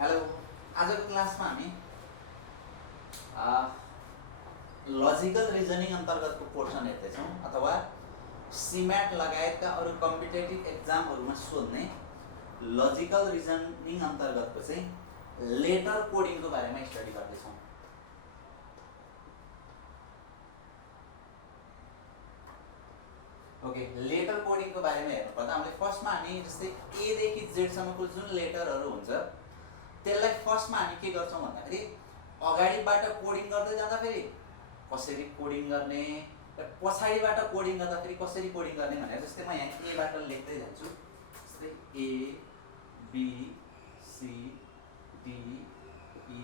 Hello, आजको क्लासमा हामी लजिकल रिजनिङ अन्तर्गतको पोर्सन हेर्दैछौँ अथवा सिम्याट लगायतका अरू कम्पिटेटिभ एक्जामहरूमा सोध्ने लजिकल रिजनिङ अन्तर्गतको चाहिँ लेटर कोडिङको बारेमा स्टडी गर्दैछौँ। ओके, लेटर कोडिङको बारेमा हेर्नुपर्दा हामीले फर्स्टमा हामी जस्तै ए देखि जेड सम्मको जुन लेटरहरू हुन्छ त्यसलाई फर्स्टमा हामी के गर्छौँ भन्दाखेरि अगाडिबाट कोडिङ गर्दै जाँदाखेरि कसरी कोडिङ गर्ने र पछाडिबाट कोडिङ गर्दाखेरि कसरी कोडिङ गर्ने भनेर जस्तै म यहाँ एबाट लेख्दै जान्छु। जस्तै A B C D E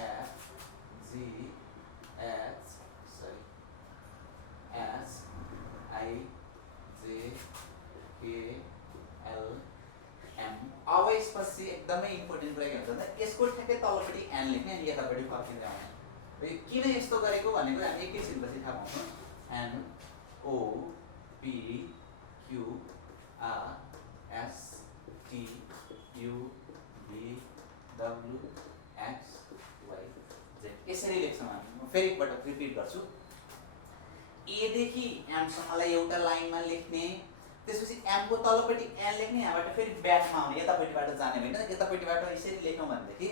F G H S I J K L am. अब यसपछि एकदमै इम्पोर्टेन्ट कुरा के हुन्छ भन्दा यसको ठ्याक्कै तलपट्टि एन लेख्ने अनि यतापट्टि फर्किँदै आउने। र किन यस्तो गरेको भनेको हामी एकैछिनपछि थाहा पाउँछौँ। N O P Q R S T U V W X Y Z यसरी लेख्छौँ हामी। म फेरि एकपटक रिपिट गर्छु। ए देखि एमसम्मलाई एउटा लाइनमा लेख्ने, त्यसपछि एमको तलपट्टि एन लेख्ने, यहाँबाट फेरि ब्याकमा आउने, यतापट्टिबाट जाने होइन। यतापट्टिबाट यसरी लेख्यौँ भनेदेखि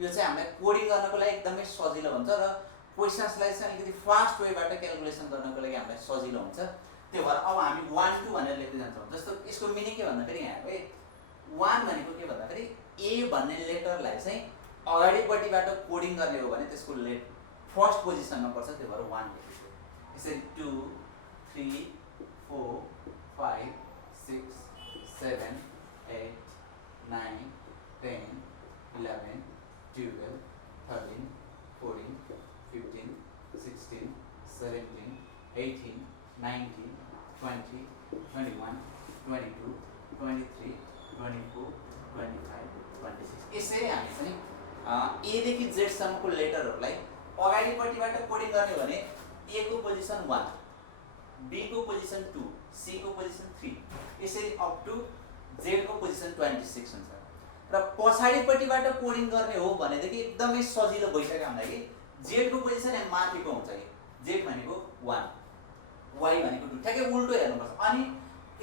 यो चाहिँ हामीलाई कोडिङ गर्नको लागि एकदमै सजिलो हुन्छ र क्वेसन्सलाई चाहिँ अलिकति फास्ट वेबाट क्यालकुलेसन गर्नको लागि हामीलाई सजिलो हुन्छ। त्यो भएर अब हामी 1 2 भनेर लेख्दै जान्छौँ। जस्तो यसको मिनिङ के भन्दाखेरि यहाँ 1 भनेको के भन्दाखेरि ए भन्ने लेटरलाई चाहिँ अगाडिपट्टिबाट कोडिङ गर्ने हो भने त्यसको फर्स्ट पोजिसनमा पर्छ, त्यो भएर 1 लेखेको। यसरी 2 3 4 5 6 7 8 9 10 11 12 13 14 15 16 17 18 19 20 21 22 23 24 25 26 यसरी हामी चाहिँ ए देखि जेड सम्मको लेटरहरूलाई अगाडिपट्टिबाट कोडिङ गर्ने हो भने ए को पोजिसन 1, बी को पोजिसन 2, सी को पोजिसन 3 यसरी अप टु जेड को पोजिसन 26 हुन्छ। र पछाडिपट्टिबाट कोडिङ गर्ने हो भनेदेखि एकदमै सजिलो भइसक्यो हामीलाई कि जेड को पोजिसन यहाँ माथिको हुन्छ कि जेड भनेको 1 वाई भनेको 2 ठ्याक्कै उल्टो हेर्नुपर्छ। अनि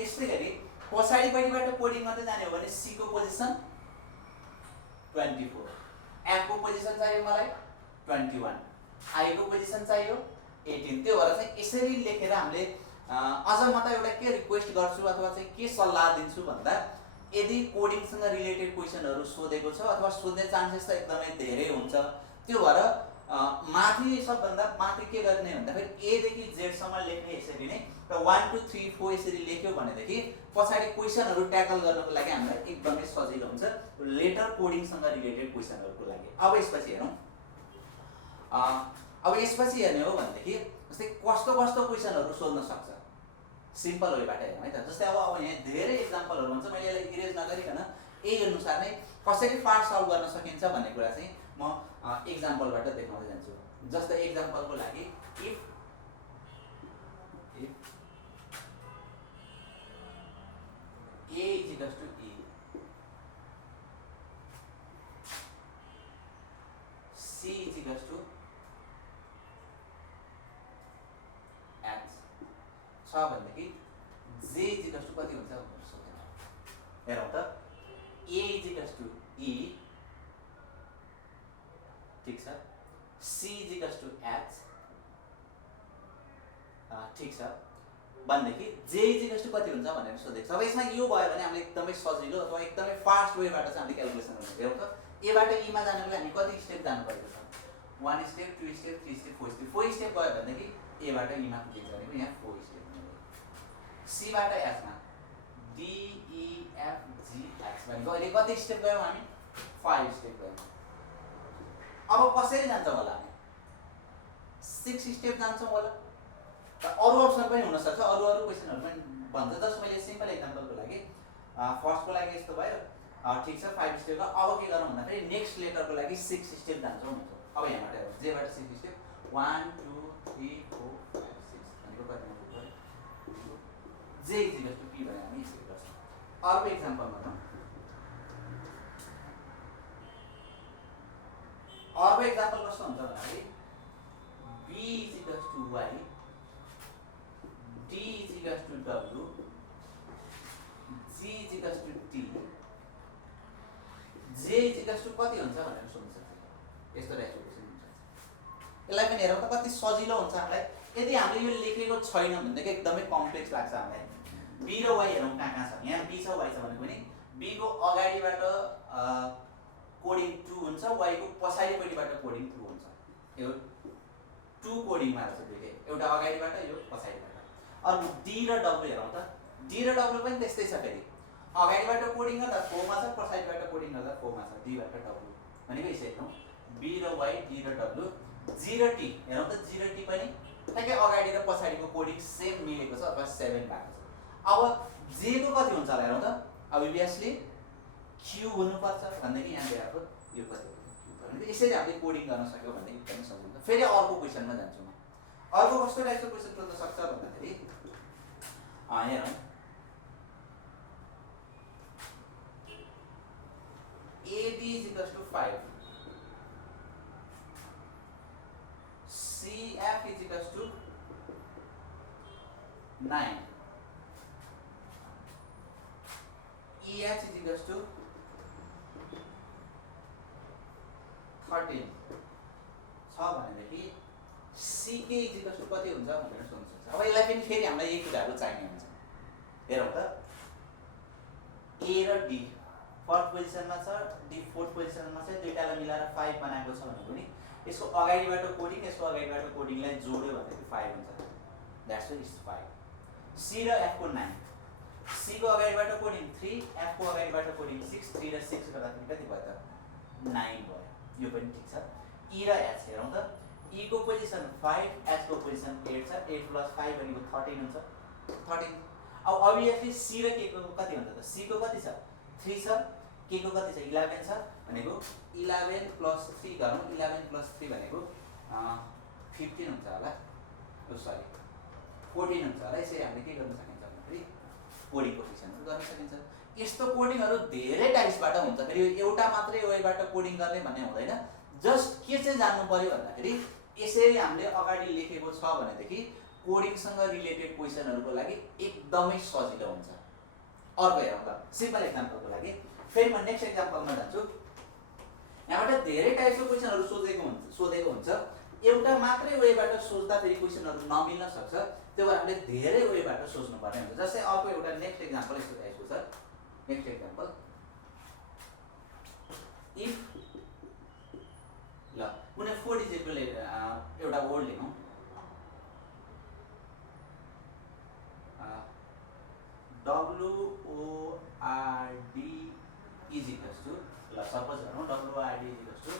यस्तै गरी पछाडिपट्टिबाट कोडिङ गर्दै जाने हो भने सी को पोजिसन 24, एफ को पोजिसन चाहियो मलाई 21, आई को पोजिसन चाहियो 18। त्यो भएर चाहिँ यसरी लेखेर हामीले अझ म त एउटा के रिक्वेस्ट गर्छु अथवा चाहिँ के सल्लाह दिन्छु भन्दा यदि कोडिङसँग रिलेटेड क्वेसनहरू सोधेको छ अथवा सोध्ने चान्सेस त एकदमै धेरै हुन्छ, त्यो भएर माथि सबभन्दा माथि के गर्ने भन्दाखेरि ए देखि जेडसम्म लेख्ने यसरी नै र 1 2 3 4 यसरी लेख्यो भनेदेखि पछाडि क्वेसनहरू ट्याकल गर्नको लागि हामीलाई एकदमै सजिलो हुन्छ लेटर कोडिङसँग रिलेटेड क्वेसनहरूको लागि। अब यसपछि हेरौँ। अब यसपछि हेर्ने हो भनेदेखि जस्तै कस्तो कस्तो क्वेसनहरू सोध्न सक्छ सिम्पल वेबाट हेरौँ है त। जस्तै अब यहाँ धेरै इक्जाम्पलहरू हुन्छ, मैले यसलाई इरेज नगरिकन यही अनुसार नै कसरी पार्ट सल्भ गर्न सकिन्छ भन्ने कुरा चाहिँ म इक्जाम्पलबाट देखाउँदै जान्छु। जस्तै इक्जाम्पलको लागि if A is equals to E, C is equals to X छ भनेदेखि J is equals to कति हुन्छ भनेर सोध्नु। हेरौँ त, A is equals to E ठीक छ, C is equals to H ठीक छ भनेदेखि J is equals to कति हुन्छ भनेर सोधेको छ। अब यसमा यो भयो भने हामीले एकदमै सजिलो अथवा एकदमै फास्ट वेबाट चाहिँ हामीले क्यालकुलेसन गर्नु। हेरौँ त, एबाट ईमा जानको लागि हामी कति स्टेप जानु परेको छ? 1 step 2 step 3 step 4 step. 4 step गयो भनेदेखि एबाट ईमा पुगिन्छ भनेको यहाँ 4 स्टेप। सीबाट एचमा D E F G H भनेको अहिले कति स्टेप गयौँ हामी? 5 स्टेप गयौँ। अब कसरी जान्छौँ होला हामी? 6 स्टेप जान्छौँ होला। अरू अप्सन पनि हुनसक्छ, अरू क्वेसनहरू पनि भन्छ। जस्ट मैले सिम्पल एक्जाम्पलको लागि फर्स्टको लागि यस्तो भयो ठीक छ 5 स्टेप। अब के गरौँ भन्दाखेरि नेक्स्ट लेटरको लागि 6 स्टेप जान्छौँ भन्छौँ। अब यहाँबाट हेरौँ, जेबाट 6 स्टेप 1 2 3 4 5 6 भनेको कतिमा पुग्यो? जे इज इक्वल्स टु पी भने हामी यसरी गर्छौँ। अर्को एक्जाम्पलमा जाउँ। अर्को एक्जाम्पल कस्तो हुन्छ भन्दाखेरि b is equals to y, d is equals to w, g is equals to t, j is equals to कति हुन्छ भनेर सोध्नु सक्छ। यस्तो टाइपको क्वेसन हुन्छ। यसलाई पनि हेरौँ त कति सजिलो हुन्छ हामीलाई। यदि हामीले यो लेखेको छैन भनेदेखि एकदमै कम्प्लेक्स लाग्छ हामीलाई। b र y हेरौँ कहाँ कहाँ छ। यहाँ b छ y छ भने पनि b को अगाडिबाट कोडिङ ट्रु हुन्छ, y को पछाडिपट्टिबाट कोडिङ ट्रु हुन्छ। यो टु कोडिङमा रहेछ दुईटै, एउटा अगाडिबाट यो पछाडिबाट। अर्को d र w हेरौँ त। d र w पनि त्यस्तै छ फेरि। अगाडिबाट कोडिङ गर्दा 4 मा छ, पछाडिबाट कोडिङ गर्दा 4 मा छ। d बाट w भनेको यसै हेरौँ b र y, d र w, g र t हेरौँ त। g र t पनि ठ्याक्कै अगाडि र पछाडिको कोडिङ सेम मिलेको छ अथवा 7 भएको छ। अब j को कति हुन्छ होला हेरौँ त। obviously q हुनुपर्छ भन्दाखेरि यहाँ दिएको यो कति हो भने यसरी हामीले कोडिङ गर्न सक्यो भने एकदमै सजिलो हुन्छ। फेरि अर्को क्वेसनमा जान्छु म। अर्को कस्तो टाइपको क्वेसन सोध्न सक्छ भन्दाखेरि हेरौँ AD is equals to 5, CF is equals to 9, EH is equals to 13 छ भनेदेखि CK is equals to कति हुन्छ भनेर सोध्न सक्छ। अब यसलाई पनि फेरि हामीलाई यही कुराहरू चाहिने हुन्छ। हेरौँ त A र D फर्स्ट पोजिसनमा छ, D फोर्थ पोजिसनमा छ। दुईटालाई मिलाएर 5 बनाएको छ भने पनि यसको अगाडिबाट कोडिङ, यसको अगाडिबाट कोडिङलाई जोड्यो भनेदेखि 5 हुन्छ। That's why it's 5। C र F को 9, C को अगाडिबाट कोडिङ 3, F को अगाडिबाट कोडिङ 6, 3 र 6 गर्दाखेरि कति भयो त 9 भयो। यो पनि ठीक छ। E र H हेरौँ त। E को पोजिसन 5, H को पोजिसन 8 छ। 8 + 5 भनेको 13 हुन्छ। 13। अब obviously C र K को कति हुन्छ त। C को कति छ 3 छ, K को कति छ 11 छ भनेको 11 + 3 गरौँ। 11 + 3 भनेको 15 हुन्छ होला। ओ सरी 14 हुन्छ होला। यसरी हामीले के गर्न सकिन्छ भन्दाखेरि कोडिङ कोफिसिएन्टहरु गर्न सकिन्छ। यस्तो कोडिङहरु धेरै टाइप्सबाट हुन्छ। फेरि एउटा मात्रै वेबाट कोडिङ गर्ने भन्ने हुँदैन। जस्ट के चाहिँ जान्नु पर्यो भन्दाखेरि यसरी हामीले अगाडि लेखेको छ भनेदेखि कोडिङसँग रिलेटेड क्वेशनहरुको लागि एकदमै सजिलो हुन्छ। अर्को हेरौँ ल, सिम्पल एक्जाम्पलको लागि फेरि म नेक्स्ट एक्जाम्पलमा जान्छु। यहाँबाट धेरै टाइपको क्वेशनहरु सोधेको हुन्छ। एउटा मात्रै वेबाट सोच्दा फेरि क्वेशनहरु नमिल्न सक्छ। त्यो भएर हामीले धेरै वेबाट सोच्नु पर्ने हुन्छ। जस्तै अर्को एउटा नेक्स्ट एक्जाम्पल यस्तो टाइपको छ। नेक्स्ट एक्जाम्पल इफ ल कुनै 4 डिजिटको एउटा वर्ड लिनु। WORD is equals to ल सपोज गरौँ WORD is equals to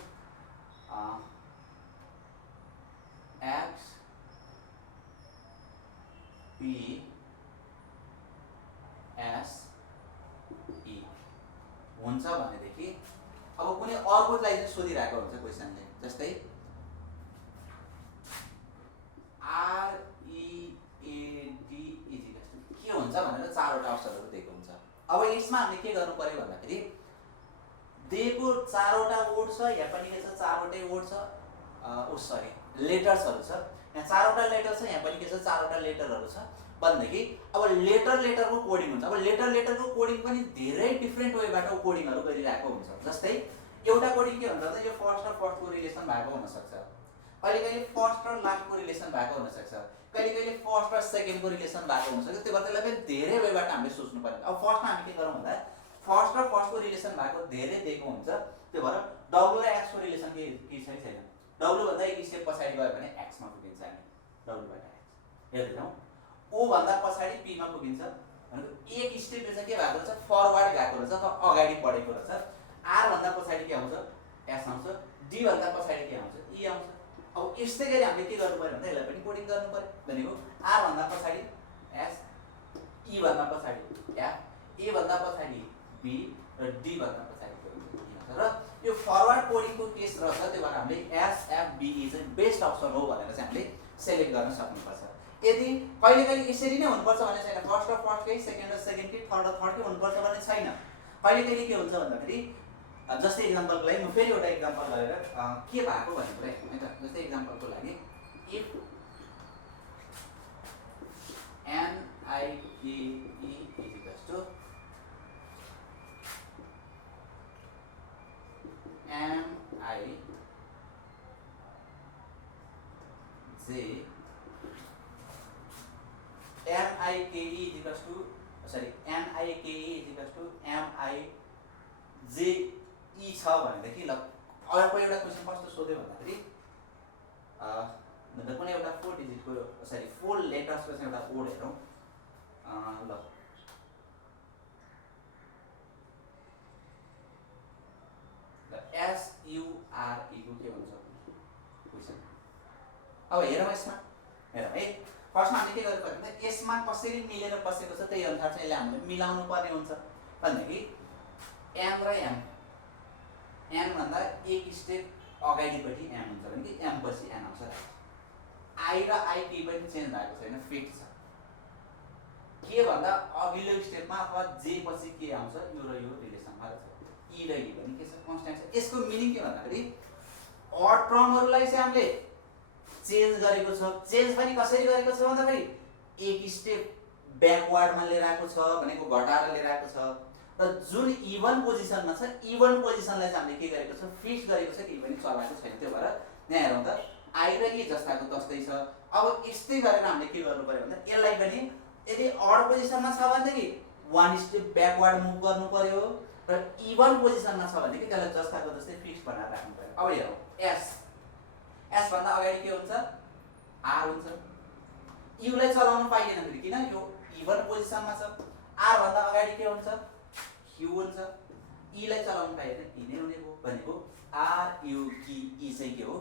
X P S E हुन्छ भनेदेखि अब कुनै अर्कोलाई चाहिँ सोधिरहेको हुन्छ क्वेशनले। जस्तै READ is equals to के हुन्छ भनेर चारवटा अक्षरहरू दिएको हुन्छ। अब यसमा हामीले के गर्नु पर्यो भन्दाखेरि दिएको चारवटा वर्ड छ, यहाँ पनि के छ चारवटै वर्ड छ। सरी लेटर्सहरु छ। यहाँ चारवटा लेटर छ, यहाँ पनि के छ चारवटा लेटरहरु छ भन्दाखेरि अब लेटरको कोडिङ हुन्छ। अब लेटरको कोडिङ पनि धेरै डिफरेन्ट वेबाट कोडिङहरु गरिरहेको हुन्छ। जस्तै एउटा कोडिङ के भन्छ त यो फर्स्ट र फर्स्टको रिलेसन भएको हुन सक्छ। कहिले फर्स्ट र लास्टको रिलेसन भएको हुन सक्छ। कहिले फर्स्ट र सेकेन्डको रिलेसन भएको हुन सक्छ। त्यो भएर त्यसलाई पनि धेरै वेबाट हामीले सोच्नु पर्छ। अब फर्स्टमा हामी के गरौँ भन्दा फर्स्ट र फर्स्टको रिलेसन भएको धेरै दिएको हुन्छ। त्यो भएर W र X को रिलेसन के छैन छैन। W भन्दा एक स्टेप पछाडी गयो भने X मा पुगिन्छ हामी। W बाट X हेर्दै जाउँ। O भन्दा पछाडी P मा पुगिन्छ भनेको एक स्टेप चाहिँ के भएको छ फरवर्ड गएको रहेछ अथवा अगाडि बढेको रहेछ। R भन्दा पछाडी के आउँछ S आउँछ। D भन्दा पछाडी के आउँछ E आउँछ। अब यस्तै गरी हामीले के गर्नु पर्यो भन्दा यसलाई पनि कोडिङ गर्नु पर्यो भनेको R भन्दा पछाडी S, E भन्दा पछाडी F, A भन्दा पछाडी B र D भन्दा पछाडी E हुन्छ। र यो फरवर्ड कोडिङको केस रहेछ। त्यो भएर हामीले S F B E चाहिँ बेस्ट अप्सन हो भनेर चाहिँ हामीले सेलेक्ट गर्न सक्नुपर्छ। यदि कहिले यसरी नै हुनुपर्छ भने छैन। फर्स्ट र फर्स्टकै, सेकेन्ड र सेकेन्डकै, थर्ड र थर्डकै हुनुपर्छ भने छैन। कहिले के हुन्छ भन्दाखेरि जस्तै इक्जाम्पलको लागि म फेरि एउटा इक्जाम्पल गरेर के भएको भन्ने कुरा हेरौँ है त। जस्तै इक्जाम्पलको लागि if NIKE is equals to NIKE is equals to MIJE छ भनेदेखि ल अर्को एउटा क्वेसन कस्तो सोध्यो भन्दाखेरि कुनै एउटा 4 डिजिटको 4 लेटर्सको चाहिँ एउटा कोड हेरौँ ल SURE को के हुन्छ क्वेसन। अब हेरौँ यसमा हेरौँ है। फर्स्टमा हामीले के गर्नु पर्यो भने यसमा कसरी मिलेर बसेको छ त्यही अनुसार चाहिँ यसले हामीले मिलाउनु पर्ने हुन्छ भनेदेखि M र M भन्दा एक स्टेप अगाडिपट्टि M हुन्छ भने कि M पछि N आउँछ। I र IP पनि चेन्ज भएको छैन, फिक्स छ। के भन्दा अघिल्लो स्टेपमा अथवा J पछि के आउँछ यो र यो रिलेसनमा छ। E र E पनि के छ कन्स्ट्यान्ट छ। यसको मिनिङ के भन्दाखेरि अड टर्महरुलाई चाहिँ हामीले चेन्ज गरेको छ। चेन्ज पनि कसरी गरेको छ भन्दाखेरि एक स्टेप ब्याकवर्डमा लिएर आएको छ भनेको घटाएर लिएर आएको छ र जुन इभन पोजिसनमा छ इभन पोजिसनलाई चाहिँ हामीले के गरेको छ फिक्स गरेको छ कि पनि चलाएको छैन। त्यो भएर यहाँ हेरौँ त I र E जस्ताको तस्तै छ। अब यस्तै गरेर हामीले के गर्नु पर्यो भन्दा यसलाई पनि यदि अड पोजिसनमा छ भनेदेखि वन स्टेप ब्याकवर्ड मुभ गर्नु पर्यो र इभन पोजिसनमा छ भनेदेखि त्यसलाई जस्ताको जस्तै फिक्स बनाएर राख्नु पर्यो। अब हेरौँ S भन्दा अगाडि के हुन्छ R हुन्छ। U लाई चलाउन पाइएन फेरि किन यो इभन पोजिसनमा छ। R भन्दा अगाडि के हुन्छ Q हुन्छ। E लाई चलाउन पाइएन E नै हुने भयो भनेको RUQE चाहिँ के हो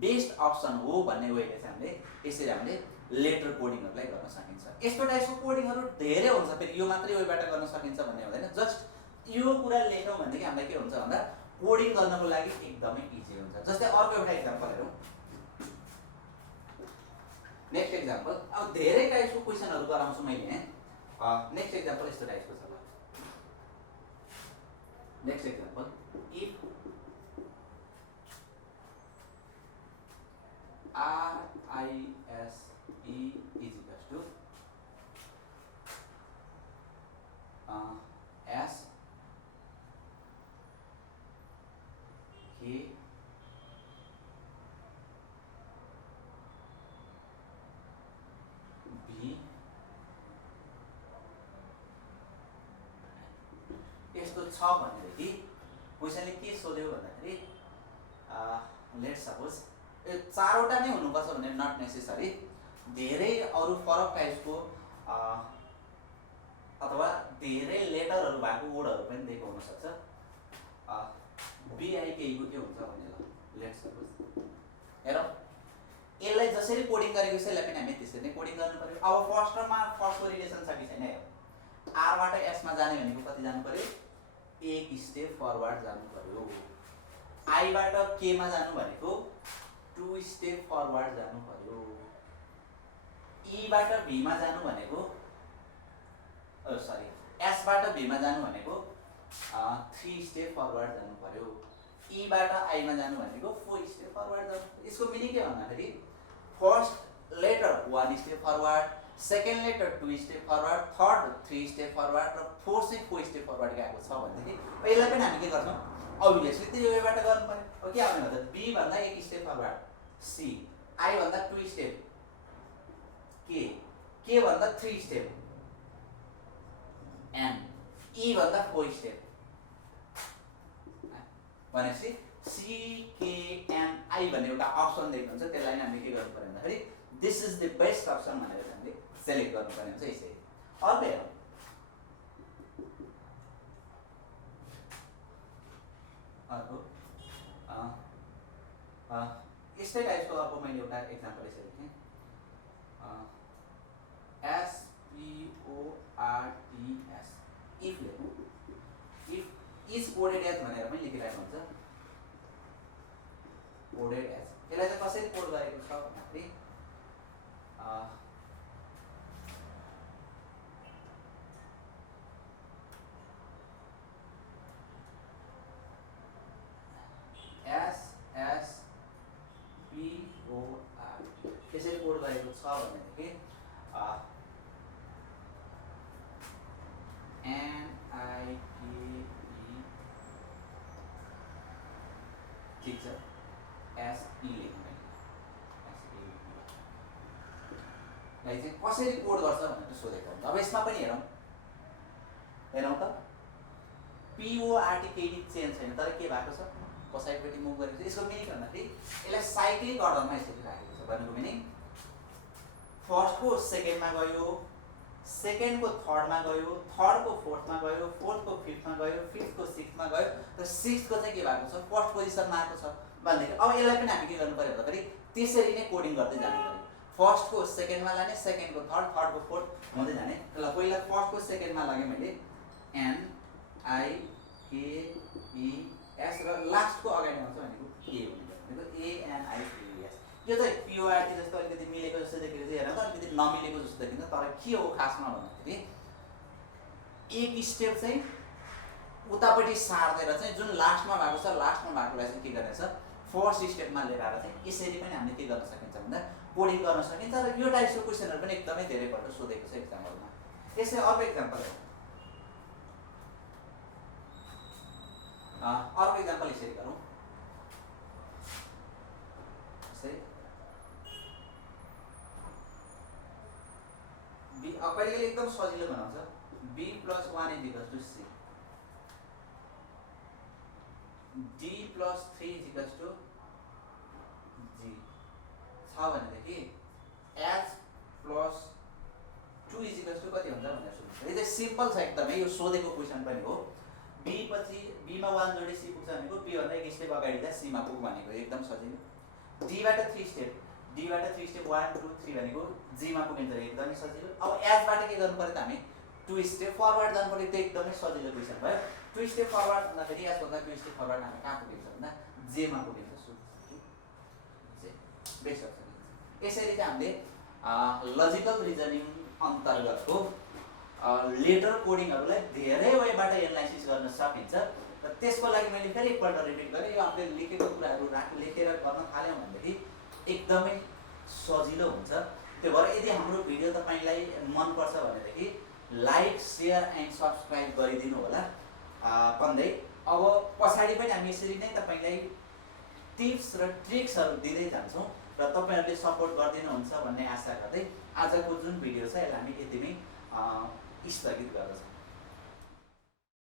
बेस्ट अप्सन हो भन्ने वेले चाहिँ हामीले यसरी हामीले लेटर कोडिङहरुलाई गर्न सकिन्छ। यस्तो टाइपको कोडिङहरु धेरै हुन्छ फेरि यो मात्रै वेबाट गर्न सकिन्छ भन्ने हुँदैन। जस्ट यो कुरा लेखौँ भनेदेखि हामीलाई के हुन्छ भन्दा कोडिङ गर्नको लागि एकदमै इजी हुन्छ। जस्तै अर्को एउटा इक्जाम्पल हेरौँ। नेक्स्ट इक्जाम्पल अब धेरै टाइपको क्वेशनहरु गराउँछु मैले। नेक्स्ट इक्जाम्पल यस्तो टाइपको छ। Next example if RISE is equals to S K B यस्तो छ भनेदेखि क्वेशनले के सोध्यो भन्दाखेरि लेट्स सपोज चारवटा नै हुनुपर्छ भने नट नेसेसरी धेरै अरु फरक टाइपको अथवा धेरै लेटरहरु भएको वर्डहरु पनि दिएको हुन सक्छ। BIK को के हुन्छ भने ल लेट्स सपोज हेरौँ यसलाई जसरी कोडिङ गरेको छ यसलाई पनि हामी त्यसरी नै कोडिङ गर्नु पर्यो। अब फर्स्टमा फर्स्टको रिलेसन छ कि छैन हेरौँ। R बाट S मा जाने भनेको कति जानु पर्यो एक स्टेप फरवर्ड जानु पर्यो। I बाट K मा जानु भनेको 2 स्टेप फरवर्ड जानु पर्यो। E बाट B मा जानु भनेको S बाट B मा जानु भनेको 3 स्टेप फरवर्ड जानु पर्यो। E बाट I मा जानु भनेको 4 स्टेप फरवर्ड जानु। यसको मिनिङ के भन्दाखेरि first letter 1 step forward, second letter 2 step forward, third 3 step forward र फोर्थ चाहिँ 4 स्टेप फरवर्ड गएको छ भनेदेखि यसलाई पनि हामी के गर्छौं अभियसली त्यो वेबाट गर्नु पर्यो। हो के आउने भन्दा B भन्दा 1 स्टेप फरवर्ड C, I भन्दा 2 स्टेप K भन्दा 3 स्टेप N, E भन्दा 4 स्टेप भनेपछि C K N I भन्ने एउटा अप्सन दिएको हुन्छ। त्यसलाई नै हामीले के गर्नु पर्यो भन्दाखेरि this is the best option भनेर हामीले सेलेक्ट गर्नु पर्ने हुन्छ। यसरी अर्को हेरौँ। अर्को यस्तै टाइपको अर्को मैले एउटा एक्जाम्पल यसरी लेखेँ। SPORTS इफ लेखौँ। इफ इज कोडेड एज भनेर पनि लेखिरहेको हुन्छ। कोडेड एज यसलाई चाहिँ कसरी कोड गरेको छ भन्दाखेरि ठीक छ एसई लेख्नु लाई चाहिँ कसरी कोड गर्छ भनेर सोधेको हुन्छ। अब यसमा पनि हेरौँ त PORTKD चेन्ज छैन तर के भएको छ पछाडिपट्टि मुभ गरेको छ। यसको मिनिङ भन्दाखेरि यसलाई साइक्लिक अर्डरमा यसरी राखेको छ। भनेको मिनिङ फर्स्टको सेकेन्डमा गयो, सेकेन्डको थर्डमा गयो, थर्डको फोर्थमा गयो, फोर्थको फिफ्थमा गयो, फिफ्थको सिक्समा गयो र सिक्सको चाहिँ के भएको छ फर्स्ट पोजिसनमा आएको छ भनेदेखि अब यसलाई पनि हामी के गर्नु पर्यो भन्दाखेरि त्यसरी नै कोडिङ गर्दै जानु पर्यो। फर्स्टको सेकेन्डमा लाने, सेकेन्डको थर्ड, थर्डको फोर्थ हुँदै जाने। ल पहिला फर्स्टको सेकेन्डमा लागे मैले NIKES र लास्टको अगाडि आउँछ भनेको A भनेको ANIKES। यो चाहिँ PORT जस्तो अलिकति मिलेको जस्तो देखिन्छ हेर्न त अलिकति नमिलेको जस्तो देखिन्छ तर के हो खासमा भन्दाखेरि एक स्टेप चाहिँ उतापट्टि सार्दै चाहिँ जुन लास्टमा भएको छ लास्टमा भएकोलाई चाहिँ के गर्ने छ फर्स्ट स्टेपमा लिएर आएर चाहिँ यसरी पनि हामीले के गर्न सकिन्छ भन्दा कोडिङ गर्न सकिन्छ र यो टाइपको क्वेसनहरु पनि एकदमै धेरैपल्ट सोधेको छ एक्जामहरुमा। यसै अर्को एक्जाम्पल अर्को एक्जाम्पल यसरी गरौँ। बी कहिले एकदम सजिलो बनाउँछ b + 1 = c d + 3 = g छ भनेदेखि h + 2 = कति हुन्छ भनेर सोध्छ। यो चाहिँ सिम्पल छ एकदमै, यो सोधेको क्वेशन पनि हो। b पछि b मा 1 जोडी c पुग्छ भनेको b भन्दा एक स्टेप अगाडि जा c मा पुग भनेको एकदम सजिलो। d बाट 3 स्टेप 1 2 3 भनेको g मा पुगिन्छ एकदमै सजिलो। अब h बाट के गर्नु पर्यो त हामी 2 स्टेप फरवर्ड जानु पर्यो, त्यो एकदमै सजिलो क्वेशन भयो। 2 स्टेप फरवर्ड भन्दाखेरि h भन्दा 2 स्टेप फरवर्ड हामी कहाँ पुगिन्छ भन्दा j मा पुगिन्छ। Best option. यसरी चाहिँ हामीले लजिकल रिजनिङ अन्तर्गतको लेटर कोडिङहरुलाई धेरै वेबाट एनालाइसिस गर्न सकिन्छ र त्यसको लागि मैले फेरि एकपल्ट रिपिट गरेँ। यो हामीले लेखेको कुराहरु लेखेर गर्न थाल्यौं भनेदेखि एकदमै सजिलो हुन्छ। त्यो भएर यदि हाम्रो भिडियो तपाईलाई मन पर्छ भनेदेखि लाइक शेयर एन्ड सब्स्क्राइब गरिदिनु होला भन्दै अब पछाडी पनि हामी यसरी नै तपाईलाई टिप्स र ट्रिक्सहरु दिँदै जान्छौं र तपाईहरुले सपोर्ट गर्दिनुहुन्छ भन्ने आशा गर्दै आजको जुन भिडियो छ यसलाई हामी यतिमै स्थगित गर्दछौं।